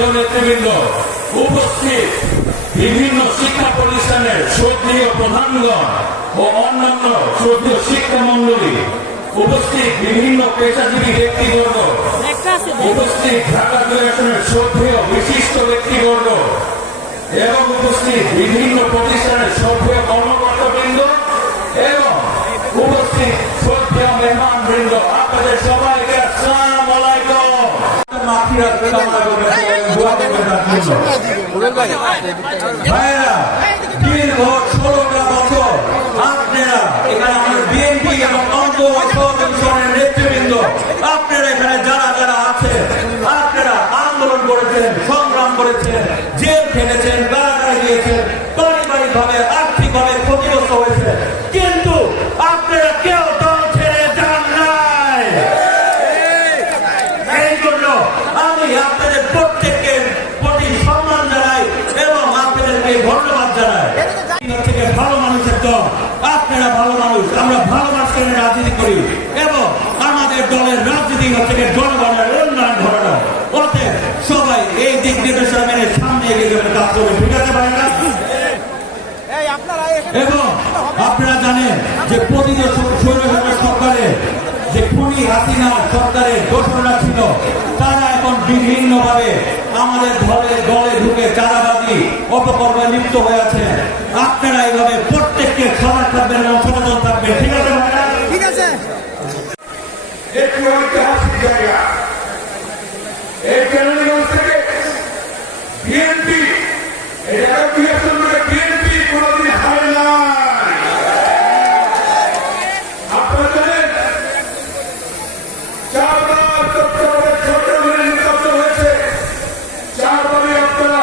শ্রদ্ধেয় নেতৃবৃন্দ, উপস্থিত বিভিন্ন শিক্ষা প্রতিষ্ঠানের শ্রদ্ধেয় প্রধানগণ ও অন্যান্য শ্রদ্ধেয় শিক্ষা মন্ডলী, উপস্থিত বিভিন্ন পেশাজীবী ব্যক্তিবর্গ, উপস্থিত ঢাকা ফেডারেশনের শ্রদ্ধেয় বিশিষ্ট ব্যক্তিবর্গ এবং উপস্থিত বিভিন্ন প্রতিষ্ঠানের শ্রদ্ধেয় কর্মকর্তাবৃন্দ এবং উপস্থিত শ্রদ্ধেয় মেহমানবৃন্দ, আপনাদের সবাইকে আসসালামু আলাইকুম। মাফিরাত কামনা করবেন, দোয়া করবেন তার জন্য। ভাইরা, দীর্ঘ 16টা বছর আপনারা এখানে আমাদের বিএনপি এবং অঙ্গনের নেতৃবৃন্দ, আপনারা এখানে যারা যারা আছেন, আপনারা আন্দোলন করেছেন, সংগ্রাম করেছেন, জেল খেটেছেন, কারাগারে গিয়েছেন, পারিবারিকভাবে আর্থিকভাবে ক্ষতিগ্রস্ত হয়েছে, কিন্তু আপনারা কেউ দল ছেড়ে যান নাই। এই জন্য আমি আপনাদের প্রত্যেককে প্রতি সম্মান জানাই এবং আপনাদেরকে ধন্যবাদ জানাই। থেকে ভালো মানুষের দল, আপনারা ভালো মানুষ, আমরা ভালো মানুষকে রাজনীতি করি এবং আমাদের দলের রাজনীতি হচ্ছে জনগণের উন্নয়ন ঘটানো। অতএব সবাই এই দিক নির্দেশনা মেনে সামনে এগিয়ে যাবে, কাজ করবে, ঠিক আছে ভাইরা? এবং আপনারা জানেন যে প্রতিটি সরকারের যে খুনি হাসিনা সরকারের দোষরা ছিল, তারা এখন বিভিন্ন ভাবে আমাদের দলে ঢুকে চাঁদাবাজি অপকর্মে লিপ্ত হয়ে আছে। আপনারা এইভাবে প্রত্যেককে সজাগ থাকবেন এবং সচেতন থাকবেন, ঠিক আছে ভাইরা? ঠিক আছে। একটু ঐতিহাসিক জায়গা, এই কেরানীগঞ্জ থেকে বিএনপি, এটা বিএনপি কোনদিন হারে নাই। আপনারা জানেন 4বার চট্টগ্রামের নির্বাচন হয়েছে, 4বারই আপনারা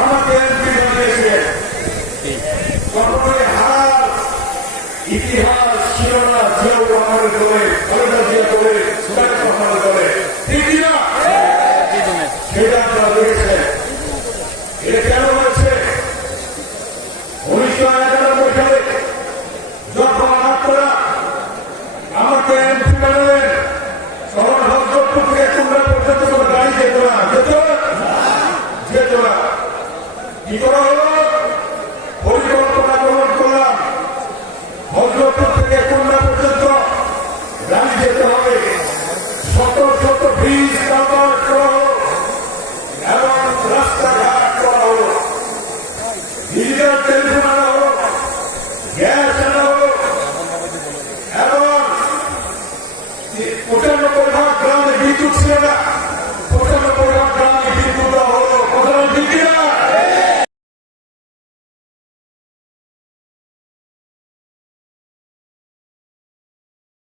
আমাকে এমপি বানিয়েছিলেন। কখনোই হার ইতিহাস ছিল না জিয়াউর রহমানের দলে, খালেদা জিয়া দলে, তারেক রহমানের দলে, ঠিক না? সেটা আপনারা দেখেছেন। এটা কেন হয়েছে? 1991 সালে যখন আপনারা আমাকে এমপি বানালেন, তখন হজরতপুর থেকে কুমিল্লা পর্যন্ত কোনো গাড়ি যেত না, যেত না। কি করা হলো? পরিকল্পনা গ্রহণ করলাম, হজরতপুর থেকে কুমিল্লা পর্যন্ত গাড়ি যেতে হবে, শত শত ব্রিজ কাভার করা হলো এবং রাস্তাঘাট করা হলো, ডিজিটাল টেলিফোন আনা হলো, গ্যাস আনা হলো এবং